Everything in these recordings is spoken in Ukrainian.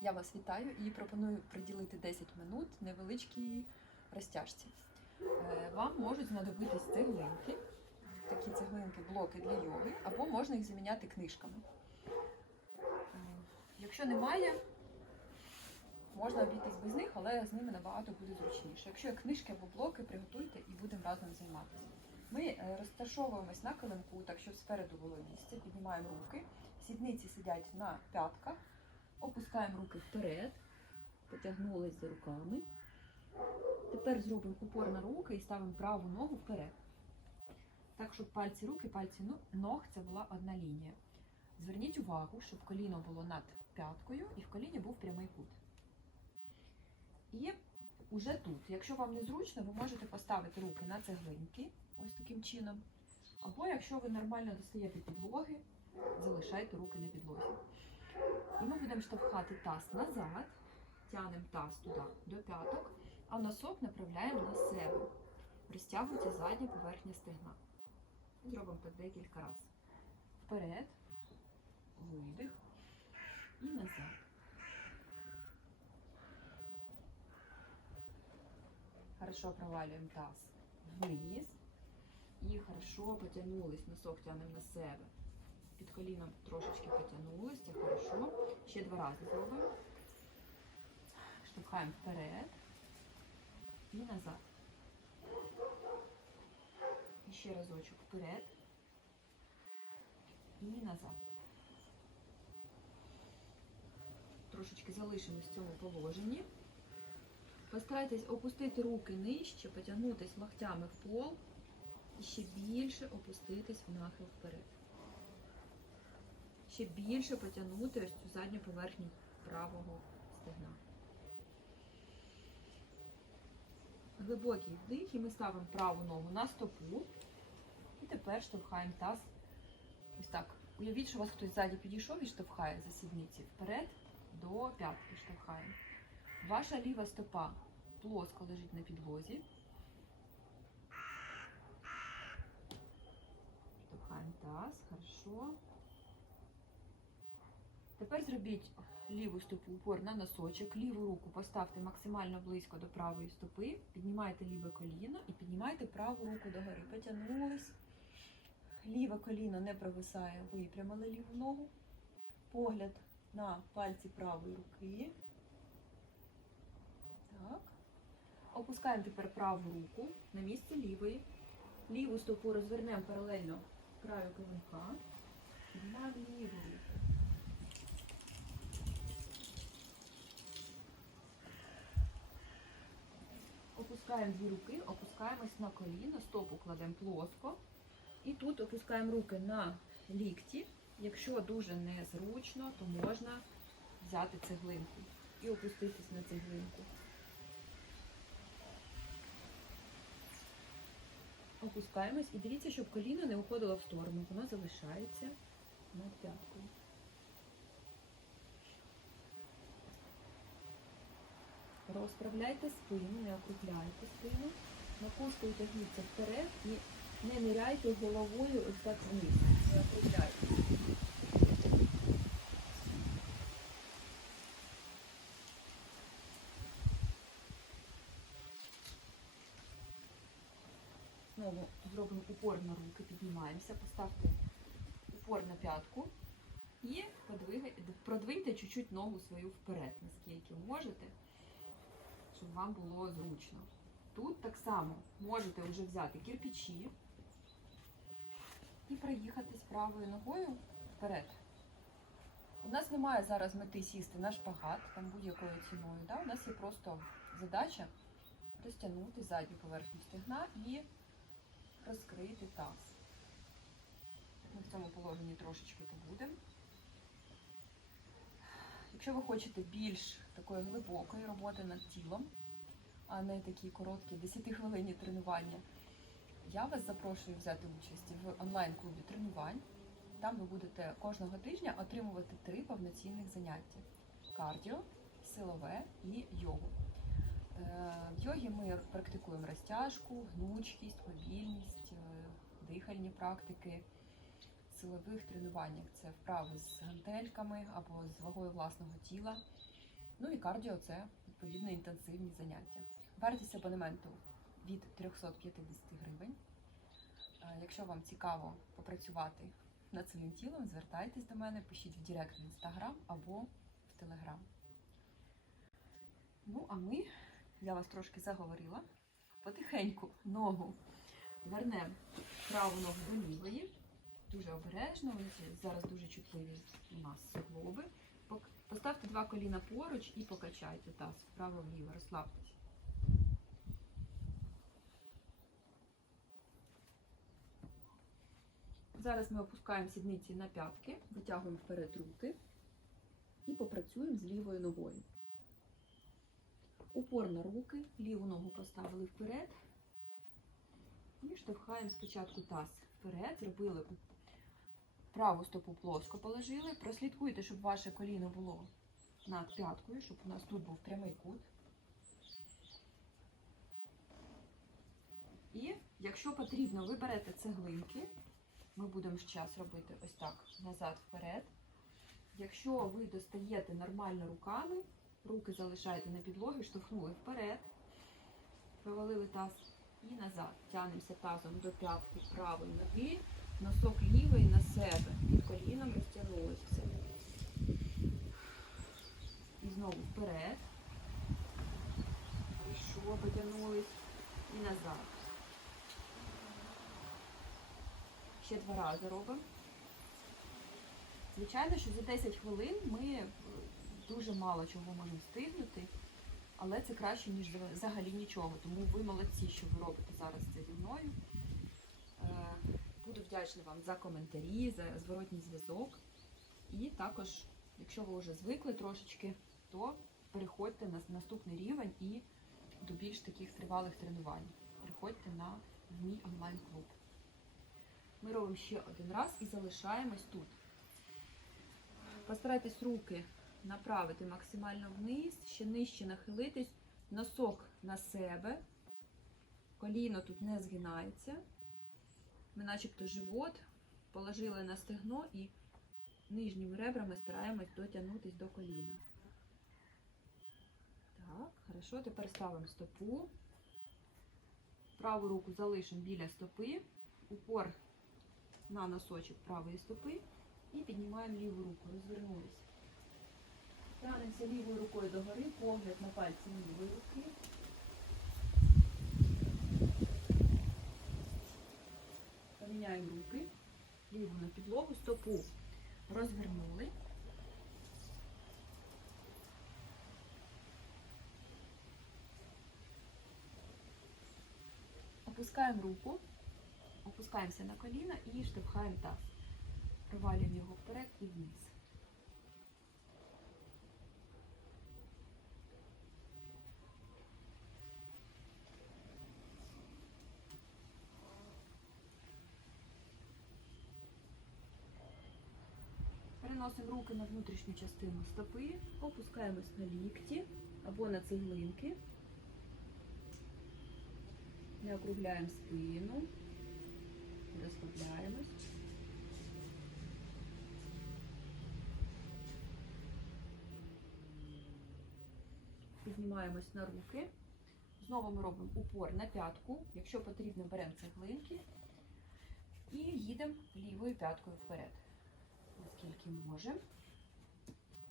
Я вас вітаю і пропоную приділити 10 минут невеличкій розтяжці. Е, Вам можуть знадобитись цеглинки, такі цеглинки, блоки для йоги, або можна їх заміняти книжками. Е, Якщо немає, можна обійтись без них, але з ними набагато буде зручніше. Якщо є книжки або блоки, приготуйте і будемо разом займатися. Ми е, розташовуємось на килимку, так щоб спереду було місце, піднімаємо руки, сідниці сидять на п'ятках, опускаємо руки вперед, потягнулись за руками. Тепер зробимо упор на руки і ставимо праву ногу вперед. Так, щоб пальці руки, пальці ну- ног це була одна лінія. Зверніть увагу, щоб коліно було над п'яткою і в коліні був прямий кут. І уже тут, якщо вам не зручно, ви можете поставити руки на цеглинки, ось таким чином. Або якщо ви нормально достаєте підлоги, залишайте руки на підлозі. І ми будемо штовхати таз назад, тягнемо таз туди до п'яток, а носок направляємо на себе. Розтягується задня поверхня стегна. Зробимо так декілька разів. Вперед, видих і назад. Хорошо провалюємо таз вниз. І хорошо потягнулись, носок тягнемо на себе. Під коліном трошечки потягнулись, це хорошо. Ще два рази зробимо. Штовхаємо вперед і назад. І ще разочок вперед і назад. Трошечки залишимось в цьому положенні. Постарайтесь опустити руки нижче, потягнутись локтями в пол і ще більше опуститись в нахил вперед. Ще більше потягнути ось цю задню поверхню правого стегна. Глибокий вдих і ми ставимо праву ногу на стопу. І тепер штовхаємо таз. Ось так. Уявіть, що у вас хтось ззаді підійшов і штовхає за сідниці вперед до п'ятки штовхаємо. Ваша ліва стопа плоско лежить на підлозі. Штовхаємо таз, хорошо. Тепер зробіть ліву стопу упор на носочок, ліву руку поставте максимально близько до правої стопи, піднімайте ліве коліно і піднімайте праву руку догори. Потягнулись. Ліве коліно не провисає, випрямили ліву ногу. Погляд на пальці правої руки. Так. Опускаємо тепер праву руку на місце лівої. Ліву стопу розвернемо паралельно краю килимка. Піднімаємо ліву руку. Опускаємо дві руки, опускаємось на коліно, стопу кладемо плоско. І тут опускаємо руки на лікті. Якщо дуже незручно, то можна взяти цеглинку і опуститись на цеглинку. Опускаємось і дивіться, щоб коліно не уходило в сторону. Воно залишається над Розправляйте спину, не округляйте спину. Макушкою тягніться вперед і не ниряйте головою ось так вниз. Не округляйте. Знову зробимо упор на руки, піднімаємося, поставте упор на п'ятку і продвиньте чуть-чуть ногу свою вперед, наскільки можете, щоб вам було зручно. Тут так само можете вже взяти кирпичі і проїхатись правою ногою вперед. У нас немає зараз мети сісти на шпагат там будь-якою ціною. Да? У нас є просто задача розтягнути задню поверхню стегна і розкрити таз. Ми в цьому положенні трошечки побудемо. Якщо ви хочете більш такої глибокої роботи над тілом, а не такі короткі 10-хвилинні тренування, я вас запрошую взяти участь в онлайн-клубі тренувань. Там ви будете кожного тижня отримувати три повноцінних заняття: кардіо, силове і йогу. Е, В йогі ми практикуємо розтяжку, гнучкість, мобільність, е, дихальні практики. Силових тренуваннях це вправи з гантельками або з вагою власного тіла. Ну і кардіо це відповідно інтенсивні заняття. Вартість абонементу від 350 гривень. Е, Якщо вам цікаво попрацювати над своїм тілом, звертайтесь до мене, пишіть в Директ в інстаграм або в Телеграм. Ну, а ми, я вас трошки заговорила, потихеньку ногу вернемо праву ногу до лівої. Дуже обережно, зараз дуже чутливі у нас суглоби. Поставте два коліна поруч і покачайте таз вправо-вліво, розслабтесь. Зараз ми опускаємо сідниці на п'ятки, витягуємо вперед руки і попрацюємо з лівою ногою. Упор на руки, ліву ногу поставили вперед і штовхаємо спочатку таз вперед, зробили праву стопу плоско положили. Прослідкуйте, щоб ваше коліно було над п'яткою, щоб у нас тут був прямий кут. І якщо потрібно, ви берете цеглинки. Ми будемо час робити ось так назад вперед. Якщо ви достаєте нормально руками, руки залишаєте на підлогі, штовхнули вперед, провалили таз і назад. Тянемося тазом до п'ятки правої ноги, носок лівої на себе. Під коліном розтягнулося все. І знову вперед. Хорошо, потягнулись. І назад. Ще два рази робимо. Звичайно, що за 10 хвилин ми е, дуже мало чого можемо встигнути, але це краще, ніж взагалі нічого. Тому ви молодці, що ви робите зараз це зі мною. Буду вдячна вам за коментарі, за зворотній зв'язок. І також, якщо ви вже звикли трошечки, то переходьте на наступний рівень і до більш таких тривалих тренувань. Приходьте на мій онлайн-клуб. Ми робимо ще один раз і залишаємось тут. Постарайтесь руки направити максимально вниз, ще нижче нахилитись, носок на себе, коліно тут не згинається. Ми начебто живот положили на стегно і нижніми ребрами стараємось дотягнутись до коліна. Так, хорошо. Тепер ставимо стопу. Праву руку залишимо біля стопи, упор на носочок правої стопи і піднімаємо ліву руку, розвернулись. Тянемося лівою рукою догори, погляд на пальці лівої руки. Поміняємо руки, підлогу, стопу розвернули. Опускаємо руку, опускаємося на коліна і штовхаємо таз. Провалюємо його вперед і вниз. Переносимо руки на внутрішню частину стопи, опускаємось на лікті або на цеглинки. Не округляємо спину, розслабляємось. Піднімаємось на руки. Знову ми робимо упор на п'ятку. Якщо потрібно, беремо цеглинки і їдемо лівою п'яткою вперед. Наскільки можемо.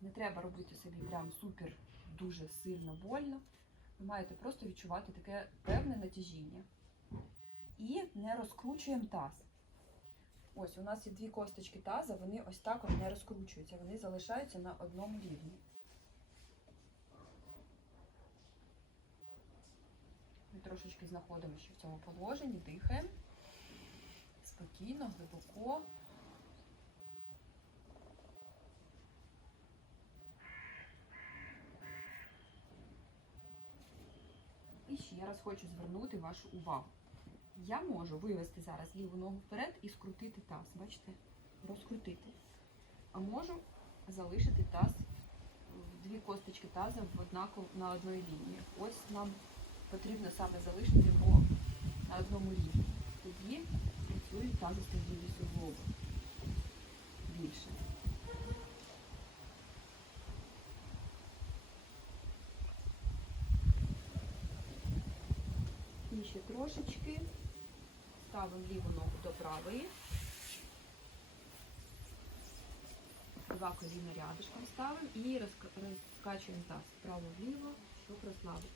Не треба робити собі прям супер дуже сильно больно. Ви маєте просто відчувати таке певне натяжіння. І не розкручуємо таз. Ось у нас є дві косточки таза, вони ось так от не розкручуються, вони залишаються на одному рівні. Ми трошечки знаходимося в цьому положенні, дихаємо спокійно, глибоко. І ще раз хочу звернути вашу увагу. Я можу вивести зараз ліву ногу вперед і скрутити таз. Бачите? Розкрутити. А можу залишити таз, дві косточки таза в однаково на одній лінії. Ось нам потрібно саме залишити його на одному рівні. Тоді працюють тазостегнові суглоби більше. Ще трошечки. Ставимо ліву ногу до правої. Два коліна рядышком ставимо і розкачуємо таз вправо-вліво, щоб розслабити.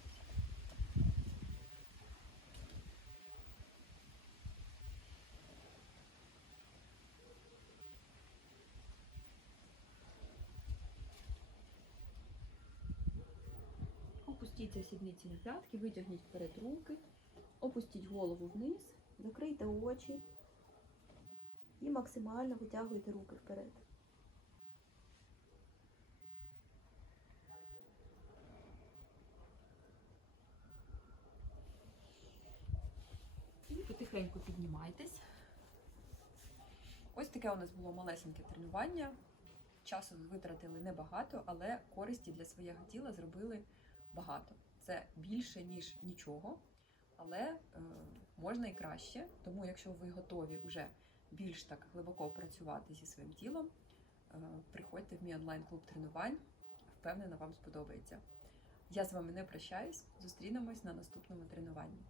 Опустіться сідниці на п'ятки, витягніть вперед руки, опустіть голову вниз, закрийте очі і максимально витягуйте руки вперед. І потихеньку піднімайтесь. Ось таке у нас було малесеньке тренування. Часу витратили небагато, але користі для свого тіла зробили багато. Це більше, ніж нічого, але е, можна і краще. Тому, якщо ви готові вже більш так глибоко працювати зі своїм тілом, е, приходьте в мій онлайн-клуб тренувань. Впевнена, вам сподобається. Я з вами не прощаюсь. Зустрінемось на наступному тренуванні.